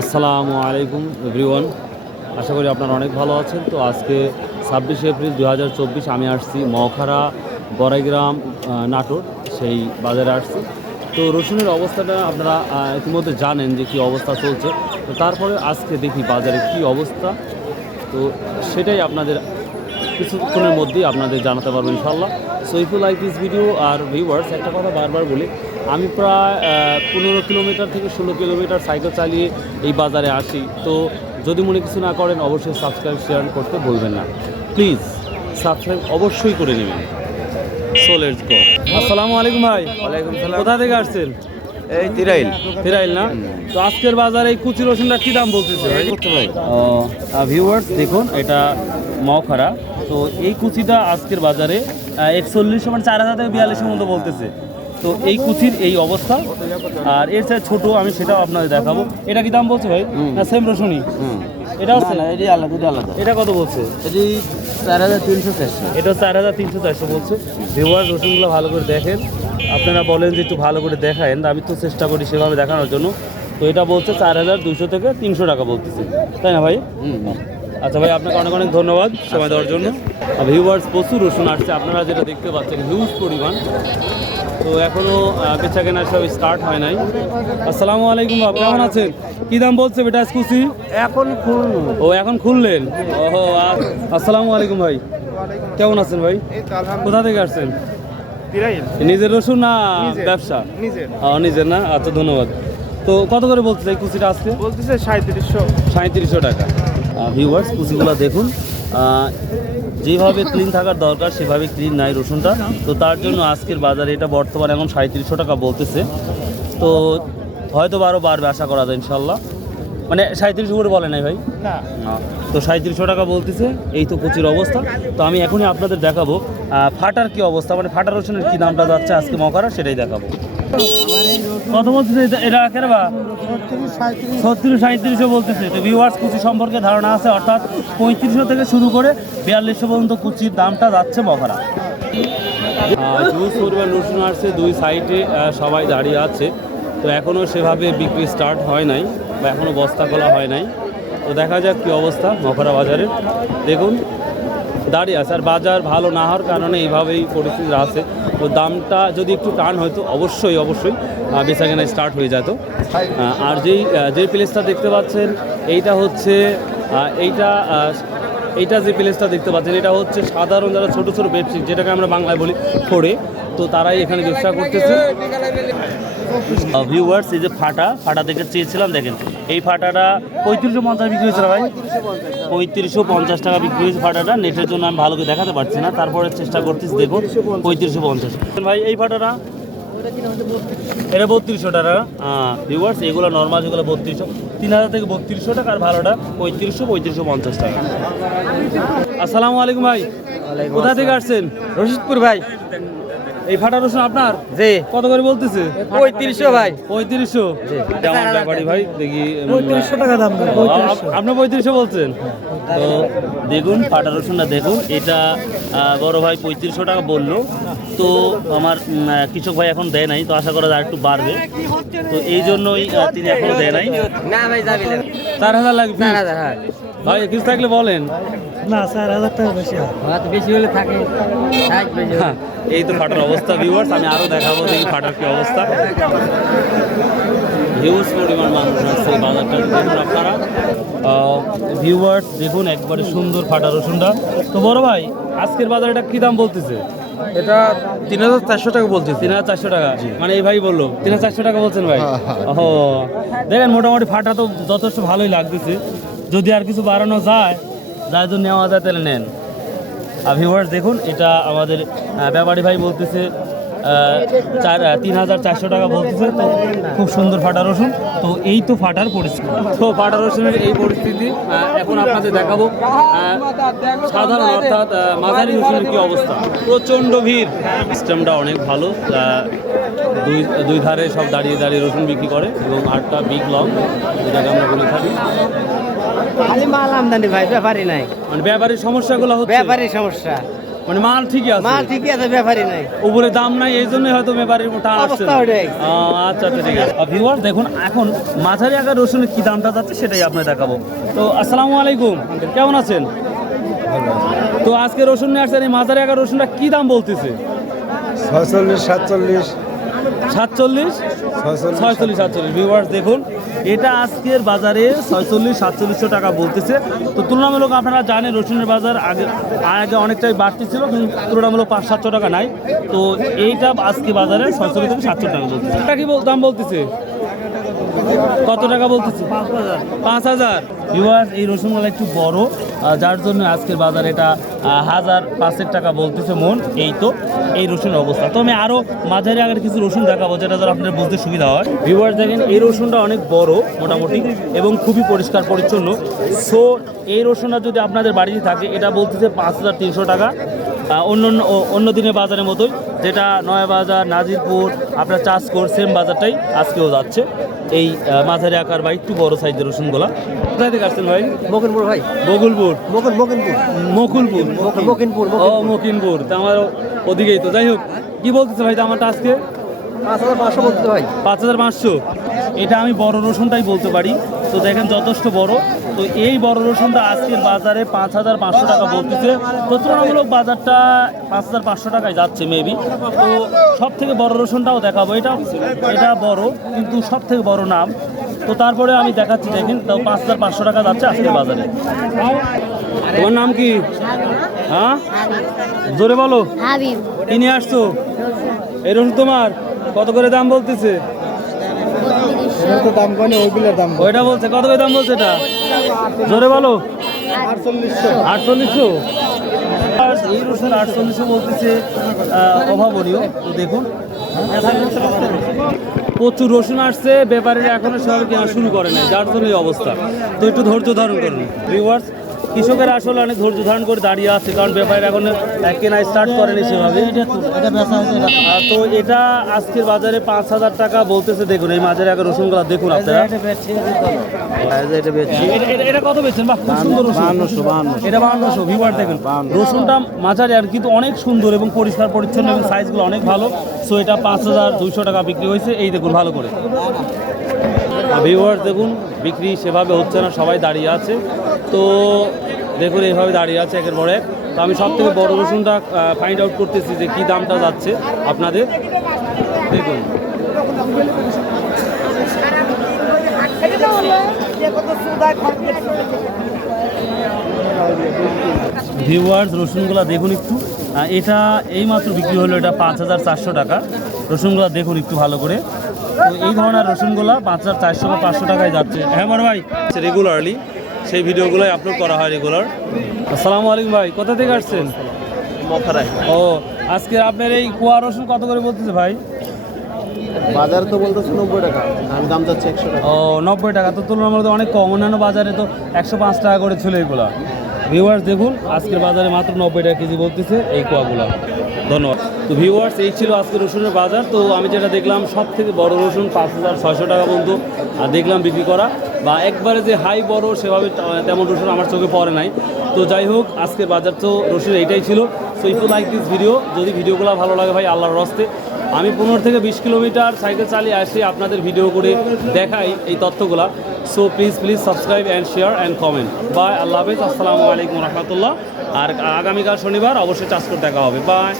আসসালামু আলাইকুম এভরিওয়ান, আশা করি আপনারা অনেক ভালো আছেন। তো আজকে 26 এপ্রিল 2024 আমি আসছি মওখারা বড়াইগ্রাম নাটোর, সেই বাজারে আসছি। তো রসুনের অবস্থাটা আপনারা ইতিমধ্যে জানেন যে কী অবস্থা চলছে। তো তারপরে আজকে দেখি বাজারে কী অবস্থা, তো সেটাই আপনাদের কিছুক্ষণের মধ্যেই আপনাদের জানাতে পারবো ইনশাল্লাহ। So if you like this video আর ভিউয়ার্স, একটা কথা বারবার বলি, আমি প্রায় 15 কিলোমিটার থেকে 16 কিলোমিটার সাইকেল চালিয়ে এই বাজারে আসি। তো যদি মনে কিছু না করেন অবশ্যই সাবস্ক্রাইব শেয়ার করতে ভুলবেন না, প্লিজ সাবস্ক্রাইব অবশ্যই করে নেবেন। So let's go. আসসালামু আলাইকুম ভাই। ওয়ালাইকুম সালাম। কোথা থেকে আসছেন? এই তিরাইল। ফেরাইল না? তো আজকের বাজারে এই কুচি রসুনটা কী দাম বলতেছে ভাই? ভাই ভিউয়ার্স দেখুন, এটা মওখারা। তো এই কুচিটা আজকের বাজারে 4100 মানে 4000 থেকে 4200 মতো বলতেছে। তো এই কুচির এই অবস্থা। আর এর চেয়ে ছোটো আমি সেটাও আপনাদের দেখাবো। এটা কি দাম বলছে ভাই? না সেম রসুনই? এটাও না এটি আলাদা, এটি আলাদা। এটা কত বলছে? এটি 4300-400। এটা 4300-400 বলছে। ভিউয়ার্স রসুনগুলো ভালো করে দেখেন, আপনারা বলেন যে একটু ভালো করে দেখায়েন, আমি তো চেষ্টা করি সেভাবে দেখানোর জন্য। তো এটা বলছে 4200 থেকে 300 টাকা বলতেছে, তাই না ভাই? আচ্ছা ভাই, আপনাকে অনেক অনেক ধন্যবাদ সময় দেওয়ার জন্য। ভিউয়ার্স প্রচুর রসুন আসছে, আপনারা যেটা দেখতে পাচ্ছেন হিউজ পরিমাণ। তো এখনও বেচা কেনা সব স্টার্ট হয় নাই। আসসালামু আলাইকুম, বাবা কেমন আছেন? কী দাম বলছে বেটা কুচি? এখন খুলুন। ও এখন খুললেন? ওহো, আসসালামু আলাইকুম ভাই, কেমন আছেন ভাই? কোথা থেকে আসছেন? নিজের রসুন না ব্যবসা? নিজের না? আচ্ছা ধন্যবাদ। তো কত করে বলতেছে এই কুচিটা আজকে? বলতেছে 3700 টাকা। ভিউয়ার্স কুচিগুলো দেখুন, যেভাবে ক্লিন থাকার দরকার সেভাবে ক্লিন নাই রসুনটা। তো তার জন্য আজকের বাজারে এটা বর্তমানে এখন 3700 টাকা বলতেছে। তো হয়তো আরও বাড়বে আশা করা যায় ইনশাল্লাহ। মানে 3700 করে বলে নাই ভাই? না। তো 3700 টাকা বলতেছে। এই তো কুচির অবস্থা। তো আমি এখনই আপনাদের দেখাবো ফাটার কি অবস্থা, মানে ফাটার রসুনের কী দামটা যাচ্ছে আজকে মওখারা, সেটাই দেখাবো। কত বলতেছে এটা? কেন বা 36-3700 বলতেছে। তো ভিউয়ার্স কুচি সম্পর্কে ধারণা আছে, অর্থাৎ 3500 থেকে শুরু করে 4200 পর্যন্ত কুচির দামটা যাচ্ছে মওখারা। হিউজ পরিমাণ রসুন আসছে, দুই সাইডে সবাই দাঁড়িয়ে আছে। তো এখনও সেভাবে বিক্রি স্টার্ট হয় নাই, বা এখনও বস্তা খোলা হয় নাই। তো দেখা যাক কী অবস্থা মওখারা বাজারে। দেখুন দাঁড়িয়ে আছে, আর বাজার ভালো না হওয়ার কারণে এইভাবেই পরিস্থিতি আছে। তো দামটা যদি একটু টান হয়তো অবশ্যই বেচাকেনা স্টার্ট হয়ে যেত। আর যে প্লেসটা দেখতে পাচ্ছেন এইটা হচ্ছে এইটা যে প্লেসটা দেখতে পাচ্ছেন এটা হচ্ছে সাধারণ যারা ছোটো ছোটো ব্যবসায়ী, যেটাকে আমরা বাংলায় বলি ফোড়ে, তো তারাই এখানে ব্যবসা করতেছে। ভিউয়ার্স এই যে ফাটা দেখে চেয়েছিলাম, দেখেন এই ফাটাটা 3550 বিক্রি হয়েছিল ভাই। 3550 টাকা বিক্রি হয়েছে ফাটাটা। নেটের জন্য আমি ভালো করে দেখাতে পারছি না, তারপরে চেষ্টা করতেছি। দেখুন 3550 ভাই। এই ফাটাটা এটা 3200 টাকা। ভিউয়ার্স এগুলো নর্মাল, যেগুলো 3200, 3000 থেকে 3200 টাকা, আর ভালোটা 3550 টাকা। আসসালামু আলাইকুম ভাই, কোথা থেকে আসছেন? রশিদপুর ভাই। এই ফাটা রসুন আপনার? জি। কত করে বলতেছে? 3500 ভাই। 3500? আমার ব্যাপারই ভাই, দেখি 3500 টাকা দাম। আপনি 3500 বলছেন? তো দেখুন ফাটা রসুনটা দেখুন, এটা বড় ভাই 3500 টাকা বললো। তো আমার কৃষক ভাই এখন দেয় নাই, তো আশা করা যায় একটু বাড়বে। তো এই জন্যই তিনি এখনো দেয় নাই। না ভাই যাবে না। 4000 লাগবে? 4000 হ্যাঁ। ভাই কিছু থাকলে বলেন। না 4000 টাকা বেশি হয়। হয়তো বেশি হলে থাকে। থাক বেশি। হ্যাঁ, এই তো ফাটার অবস্থা ভিউয়ার্স। আমি আরও দেখাবো দেখি ফাটার কি অবস্থা। হিউজ পরিমাণ মানুষ আসছে বাজারটা দেখুন আপনারা। ভিউয়ার্স দেখুন একবারে সুন্দর ফাটা রসুনটা। তো বড় ভাই আজকের বাজারে এটা কী দাম বলতেছে? এটা 3400 টাকা বলতেছে। 3400 টাকা? মানে এই ভাই বললো 3400 টাকা বলছেন ভাই? ও দেখেন মোটামুটি ফাটা তো যথেষ্ট ভালোই লাগতেছে। যদি আর কিছু বাড়ানো যায় তো নেওয়া যায়, তাহলে নেন। আর ভিউয়ার্স দেখুন এটা আমাদের ব্যাপারী ভাই বলতেছে 3400 টাকা বলতেছে। তো খুব সুন্দর ফাটা রসুন। তো এই তো ফাটার পরিস্থিতি। তো ফাটা রসুনের এই পরিস্থিতি এখন আপনাদের দেখাবো সাধারণ অর্থাৎ মাঝারি রসুনের কী অবস্থা। প্রচণ্ড ভিড়, সিস্টেমটা অনেক ভালো। দুই ধারে সব দাঁড়িয়ে রসুন বিক্রি করে, এবং 8টা বিগ লং, যেটাকে আমরা বলে থাকি। খালি মাল আমদানি ভাই, ব্যাপারই নাই। মানে ব্যাপারীর সমস্যাগুলো হচ্ছে? ব্যাপারই সমস্যা। মানে মাল ঠিকই আছে, মাল ঠিকই আছে, ব্যাপারই নাই। উপরে দাম নাই, এই জন্যই হয়তো ব্যাপারীর টান আসছে অবস্থা ওটাই। আচ্ছা আচ্ছা, ঠিক আছে। ভিউয়ার্স দেখুন, এখন মাঝারি আকার রসুনের কি দামটা যাচ্ছে সেটাই আপনাকে দেখাবো। তো আসসালামু আলাইকুম, কেমন আছেন? তো আজকে রসুন নিয়ে আসছেন, এই মাঝারি আকার রসুনটা কি দাম বলতেছে? 46, 47, 47, 46, 47। ভিউয়ার্স দেখুন, এটা আজকের বাজারে 46-4700 টাকা বলতেছে। তো তুলনামূলক আপনারা জানেন রসুনের বাজার আগে অনেকটাই বাড়তি ছিল, কিন্তু তুলনামূলক 500-700 টাকা নাই। তো এইটা আজকে বাজারে 46 থেকে 700 টাকা বলতেছে। এটা কি দাম বলতেছে? কত টাকা বলতেছে? 5000। ভিউয়ার্স এই রসুনগুলো একটু বড়, যার জন্য আজকের বাজারে এটা 1005 টাকা বলতেছে মন। এই তো এই রসুনের অবস্থা। তো আমি আরও মাঝারি আগের কিছু রসুন দেখাবো, যেটা ধর আপনার বুঝতে সুবিধা হয়। ভিউয়ার্স দেখেন, এই রসুনটা অনেক বড় মোটামুটি এবং খুবই পরিষ্কার পরিচ্ছন্ন। সো এই রসুনটা যদি আপনাদের বাড়িতে থাকে, এটা বলতেছে 5300 টাকা। অন্য দিনের বাজারের মতোই, যেটা নয়াবাজার, নাজিরপুর, আপনার চাষকর সেম বাজারটাই আজকেও যাচ্ছে। এই মাঝারি আকার বা একটু বড় সাইজের রসুনগুলা। কোথায় থেকে আসছেন ভাই? মকিনপুর ভাই। বকুলপুর? মকিনপুর। মকুলপুর, ও মকিনপুর, তা আমার ওদিকেই তো। যাই হোক, কি বলতেছে ভাই দামটা আজকে? 5500 বলতে ভাই। 5500। এটা আমি বড় রসুনটাই বলতে পারি। তো দেখেন যথেষ্ট বড়। তো এই বড় রসুনটা আজকের বাজারে 5500 টাকা বলতেছে। তো তুলনামূলক বাজারটা 5500 টাকায় যাচ্ছে মেবি। তো সব থেকে বড় রসুনটাও দেখাবো। এটা বড়, কিন্তু সব থেকে বড় নাম। তো তারপরে আমি দেখাচ্ছি, দেখেন তাও 5500 টাকা যাচ্ছে আজকের বাজারে। তোমার নাম কি? হ্যাঁ, জোরে বলো। হাবিব। কি নিয়ে আসছো? এই রসুন তোমার কত করে দাম বলতেছে? দাম কনে ওইগুলোর দাম ওইটা বলছে কত করে দাম বলছে? এটা জোরে বলো। 4800। এই রসুন 4800 বলতেছে, অভাবনীয়। তো দেখুন প্রচুর রসুন আসছে, ব্যাপারীরা এখনো সেভাবে কেনা শুরু করে নাই, যার জন্য এই অবস্থা। তো একটু ধৈর্য ধারণ করুন ভিউয়ার্স। কৃষকেরা আসলে অনেক ধৈর্য ধারণ করে দাঁড়িয়ে আছে, কারণ ব্যাপারীরা এখন কেনা স্টার্ট করেনি সেভাবে। তো এটা আজকের বাজারে 5000 টাকা বলতেছে। দেখুন এই মাঝের আগে রসুনগুলো দেখুন আপনারা। এটা কত বেচছেন? বাহ, খুব সুন্দর রসুন। 5200। এটা 5200। ভিউয়ার দেখুন রসুনটা মাঝারি আর কিন্তু অনেক সুন্দর এবং পরিষ্কার পরিচ্ছন্ন এবং সাইজগুলো অনেক ভালো। সো এটা 5200 টাকা বিক্রি হয়েছে। এই দেখুন ভালো করে। ভিউয়ার্স দেখুন, বিক্রি সেভাবে হচ্ছে না, সবাই দাঁড়িয়ে আছে। তো দেখুন এইভাবে দাঁড়িয়ে আছে একের পর এক। তো আমি সব থেকে বড় রসুনটা ফাইন্ড আউট করতেছি যে কী দামটা যাচ্ছে আপনাদের। দেখুন ভিউয়ার্স রসুনগুলো দেখুন একটু। এটা এইমাত্র বিক্রি হলো, এটা 5400 টাকা। রসুনগুলো দেখুন একটু ভালো করে। তো এই ধরনের রসুনগুলো 5400 বা 500 টাকায় যাচ্ছে। হ্যাঁ বড় ভাই, রেগুলারলি সেই ভিডিওগুলোই আপলোড করা হয় রেগুলার। আসসালামু আলাইকুম ভাই, কোথা থেকে আসছেন? মখারায়। ও, আজকে আপনার এই কুয়া রসুন কত করে বলতেছে ভাই? বাজার তো বলতেছে 90 টাকা, আর দাম যাচ্ছে 100 টাকা। ও, 90 টাকা। তো তুলনামূলক অনেক কম। অন্যান্য বাজারে তো 105 টাকা করে ছিল এইগুলা। ভিউয়ার্স দেখুন, আজকের বাজারে মাত্র 90 টাকা কেজি বলতেছে এই কুয়াগুলা। ধন্যবাদ। তো ভিউয়ার্স এই ছিল আজকে রসুনের বাজার। তো আমি যেটা দেখলাম, সব থেকে বড় রসুন 5600 টাকা পর্যন্ত দেখলাম বিক্রি করা, বা একবারে যে হাই বড় সেভাবে তেমন রসুন আমার চোখে পড়ে নাই। তো যাই হোক, আজকের বাজার তো রসুন এইটাই ছিল। So if you like this video, যদি ভিডিওগুলো ভালো লাগে ভাই, আল্লাহর রাস্তে আমি 15 থেকে 20 কিলোমিটার সাইকেল চালিয়ে আসি আপনাদের ভিডিও করে দেখাই এই তথ্যগুলা। So please subscribe and share and comment. Bye, আল্লাহ হাফেজ, আসসালামু আলাইকুম রহমতুল্লাহ। আর আগামীকাল শনিবার অবশ্যই চাষ করে দেখা হবে। বাই।